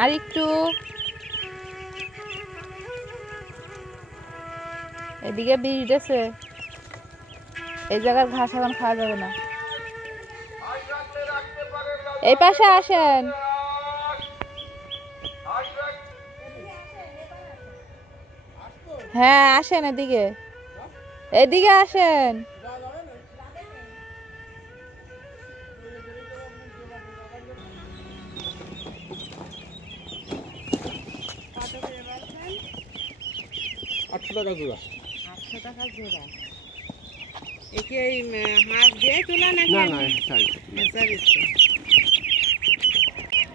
আর একটু এদিকে বীজ দিয়েছে, এই জায়গার ঘাস এখন খাওয়া যাবে না। এই পাশে আসেন, হ্যাঁ আসেন, এদিকে এদিকে আসেন। টাকা জোড়া। 800 টাকা জোড়া। একে হাঁস দিয়ে তোলা নাকি? না না,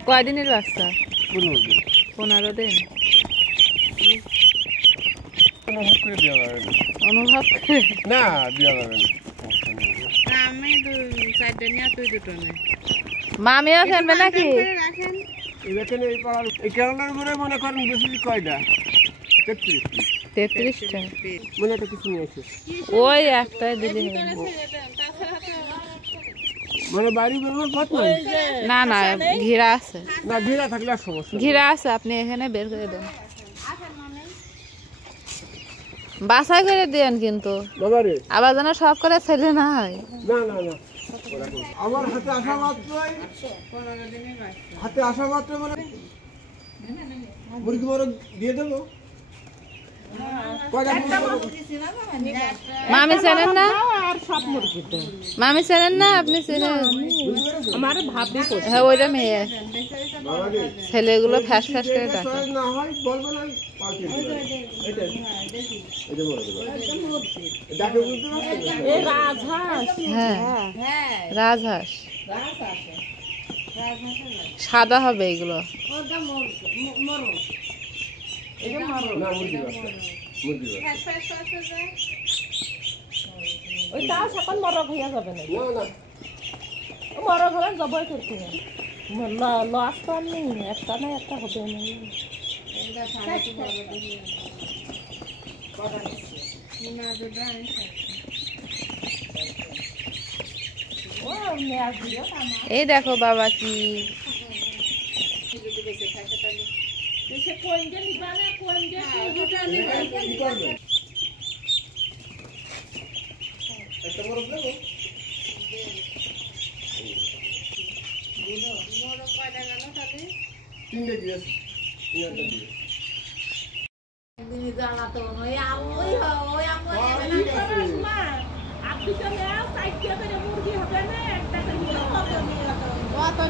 কয়দিনের বাচ্চা? 15 দিন। 15 দিন। অনুভব করে দেওয়া যাবে না। অনুভব করে না দেওয়া যাবে না। আমি 4টা নিয়ে তুই 2টো নে। মামিও ফেলবে নাকি? এখানে এই পাড়ার এই কেরালার উপরে মনে করেন বেশি কয়টা? 33টা। মনে একটা কিছু নিয়ে এসে ওই একটাই দিলে মানে বাড়ি বেরোবার পথ নাই? না না, ঘিরা আছে। না ঘিরা থাকলে আর সমস্যা। ঘিরা আছে, আপনি এখানে বের করে দেন। বাছাই করে দেন কিন্তু, বাবারে আবার যেন সব করে ছেলে না হয়। না না না, আমার হাতে আসা মাত্রই হাতে আসা মাত্র মানে মুরগি বড় দিয়ে দেবো। মামি চেনেন না? মামি চেনেন না? আপনি চেনেন? হ্যাঁ ওইটা মেয়ে, ছেলেগুলো ফ্যাস ফ্যাস করে ডাকে। না হয় বলবো না, পাল্টে দেবো। এটা এটা বলে দেবো। ডাকে বুঝতে পারছেন? এই রাজহাঁস। হ্যাঁ রাজহাঁস, সাদা হবে এগুলো। না মুরগি বাচ্চা, মুরগি বাচ্চা। ওইটা এখন মরক হইয়া যাবে না, না না মরক হলে জবাই করতে হবে। লস তো আমি একটা না একটা হবে না। এই দেখো বাবা কি একটা বড় দেবো। তিনটে দিয়েছে, তিনটা দিয়ে।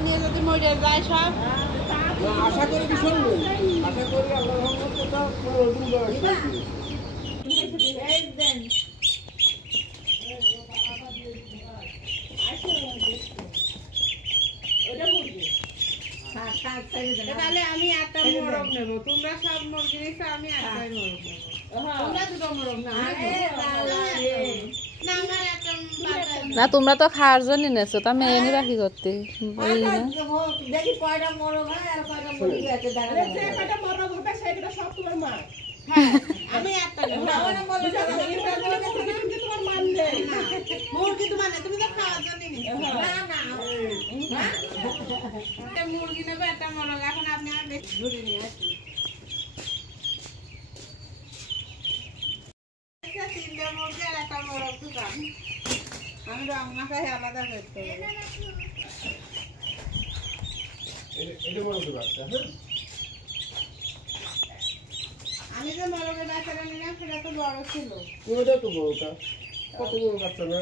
নিয়ে যদি মরে যায় সব। আশা করি কি শুনবেন, আশা করি আল্লাহ রহমতে তো 15 দিন বয়স। তাহলে আমি একটা মোরগ নেব, তোমরা সব মুরগি নিছো, আমি একটাই মোরগ নেব। তোমরা দুটো মোরগ না, না তোমরা তো খাওয়ার জন্য নেছো, তা মেয়ে নিবা কি করতে? দেখি কয়টা মরক হয় আর কয়টা মুরগি আছে। কয়টা মরক হবে সেটা সব তোমার মা। আমি একটা নেব। তোমার মানবে না, মুরগি তো মানে তুমি তো খাওয়ার জন্য নিছো। না না একটা মুরগি নেবে, একটা মোরগ। এখন আপনি আর বেশি ঘুরে নিয়ে আসি। 3টা মুরগি আর একটা মোরগ দুটান। আমি রং মাখাই আলাদা করতে হবে। এটা বড় বাচ্চা। হ্যাঁ আমি যে মোরগের বাচ্চাটা নিলাম সেটা তো বড় ছিল। ওটা তো বড়টা, কত বড় বাচ্চা না?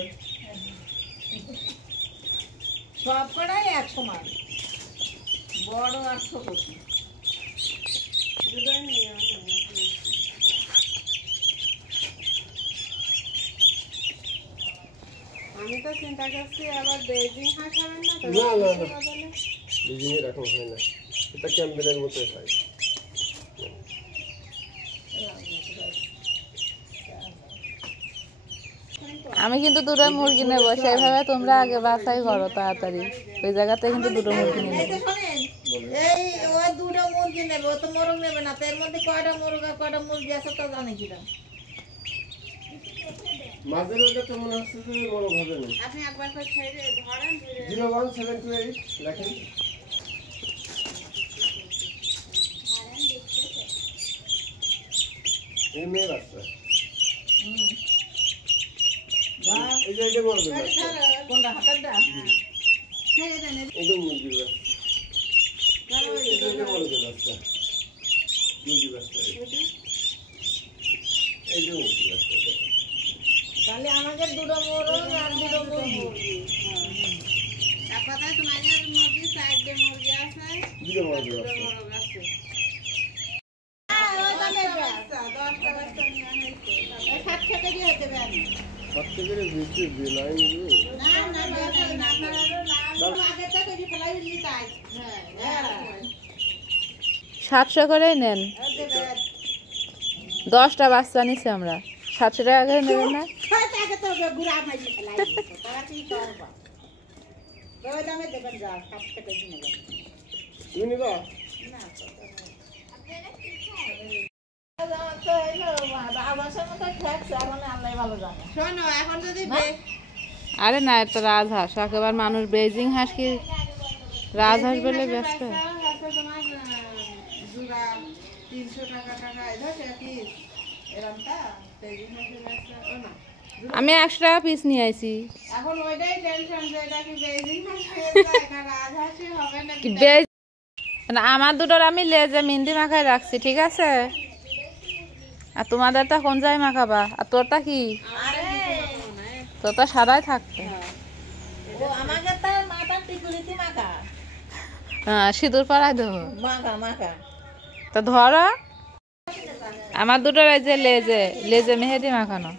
সব কটাই 1 সমান, বড় আর ছোট। দুটোই নিয়ে আমি তো চিন্তা করছি আবার বেজিং হাঁস হবে না তো? না না না, বেজিং এরকম হয় না, এটা ক্যাম্বেলের মতো হয়। আমি কিন্তু 2টা মুরগি নেব, সেইভাবে তোমরা আগে বাছাই করো তাড়াতাড়ি। ওই জায়গাতে কিন্তু 2টো মুরগি নেব। এই ও 2টা মুরগি নেবে, ও তো মোরগ নেবে না। এর মধ্যে কয়টা মোরগ আর কয়টা মুরগি আছে তো জানে কিনা। মাঝের ওটা তো মনে হচ্ছে যে বড় হবে না। আপনি একবার করে ছেড়ে ধরেন। 01728 লেখেন। এটা মুরগির বাচ্চা এটা বড় বাচ্চা মুরগির বাচ্চা এই যে মুরগির বাচ্চা তাহলে আমাদের দুটো মোরগ আর দুটো মুরগি এক কথায় তোমাদের মুরগি 4টে মুরগি আছে, দুটো মুরগি দুটো বাচ্চা মোরগ আছে। বাচ্চা, 10টা বাচ্চা নিয়ে হয়েছে। 700 কেজি হতে পারে। সব থেকে বেশি বেলাইন না না না না আগেটা কেজি ফেলাই দিই তাই। হ্যাঁ 700 করেই নেন। 10টা বাচ্চা নিছি আমরা। 700 টাকা করে নেবেন না? তাকে তো গুড়া মাইজি ফেলাই দিই। তারা কি করবা? ওই দামে দেবেন যা 700 কেজি নেবেন। তুমি নিবা না তো এলো আবাসের মতো ঠেকছে, এখন আল্লাহ ভালো জানে। শোনো এখন যদি আরে না, এটা রাজহাঁস। একেবারে মানুষ বেজিং হাঁস কি রাজহাঁস বলে ব্যস্ত। তোমার জুড়া 300 টাকা ধরছে পিস এরকমটা ও না আমি 100 টাকা পিস নিয়ে আইছি। এখন ওইটাই টেনশন যে এটা কি বেজিং হাঁস হয়ে যায় না রাজহাঁসই হবে না কি বেজ না, আমার দুটোর আমি লেজে মেহেন্দি মাখায় রাখছি, ঠিক আছে? আর তোমাদের তা কোন জায়গায় মাখাবা? আর তোরটা কি? আরে তোরটা সাদাই থাকতে। ও আমাকে তার মাথা টিকুলিতে মাখা হ্যাঁ, সিঁদুর পরাই দেবো। মাখা মাখা তো ধরো, আমার দুটোর এই যে লেজে লেজে মেহেদি মাখানো,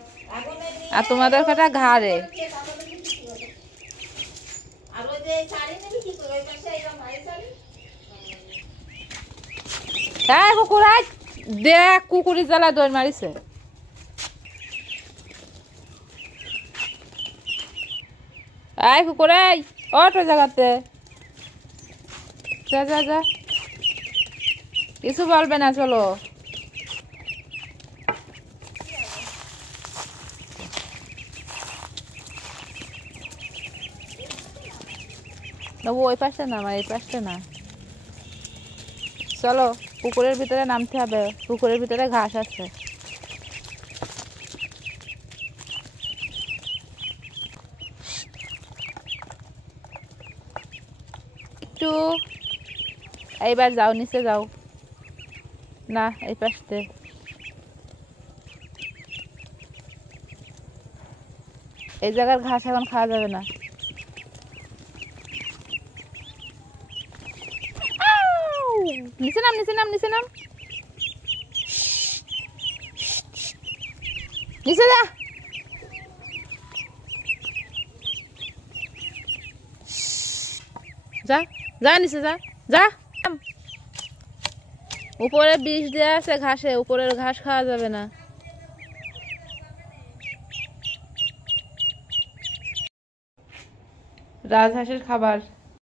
আর তোমাদের কটা ঘাড়ে। আর ওই যে শাড়ি নিবি কি করে? ওই পাশে এরকম ভারী শাড়ি এই কুকুর আয়, দেখ কুকুরের জ্বালা দৌড় মারিছে। এই কুকুর এই, ওঠ ওই জায়গাতে, যা যা যা, কিছু বলবে না, চলো। ওই পাশে না, আমার এই পাশে না। চলো, পুকুরের ভিতরে নামতে হবে, পুকুরের ভিতরে ঘাস আছে। একটু এইবার যাও, নিচে যাও না, এই পাশে। এই জায়গার ঘাস এখন খাওয়া যাবে না। নিচে নাম, নিচে নাম, নিচে নাম, নিচে যা। যা যা, নিচে যা যা। উপরে বিষ দেওয়া আছে ঘাসে, উপরের ঘাস খাওয়া যাবে না। রাজহাঁসের খাবার।